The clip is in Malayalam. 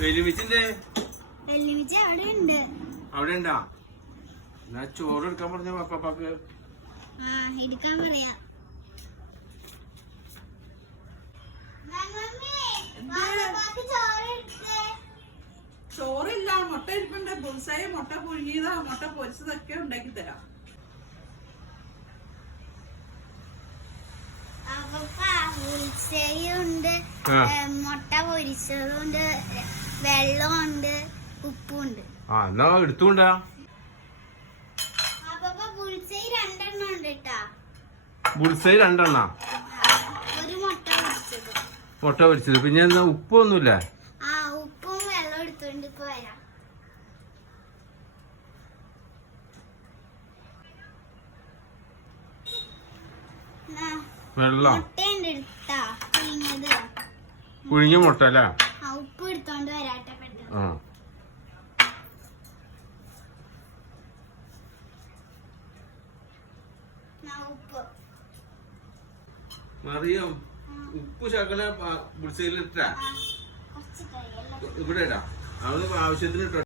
വെല്ലുമിച്ചിന്റെ അവിടെ ഉണ്ടാ എന്നാ ചോറ് എടുക്കാൻ പറഞ്ഞ പപ്പാക്ക് എടുക്കാൻ പറയാ. ചോറില്ല, മുട്ട ഇരിപ്പുണ്ട്. ബുൾസൈ, മുട്ട പുഴുങ്ങിയതാ, മുട്ട പൊരിച്ചതൊക്കെ ഉണ്ടാക്കി തരാം. ഉണ്ട്, മുട്ട പൊരിച്ചതുണ്ട്, വെള്ളമുണ്ട്, ഉപ്പുണ്ട്. എന്നാ എടുത്തുകൊണ്ടാ. ബുൾസൈ 2 എണ്ണ, ഒരു മുട്ട പൊരിച്ചത്. പിന്നെ എന്നാ ഉപ്പൊന്നുമില്ലേ? ഉപ്പും വെള്ളം എടുത്തോണ്ട് ഇപ്പൊ വരാം. വെള്ളം പുഴുങ്ങിയത്, പുഴുങ്ങിയ മുട്ട അല്ലേ? ഉപ്പ് എടുത്തോണ്ട് വരാട്ടെ പെട്ടെന്ന്. ഉപ്പ് മറിയം, ഉപ്പ് ശകല ബുൾസൈലിട്ടാ ഇവിടെ ഇടാ. അവന് ആവശ്യത്തിന് ഇട്ടോ.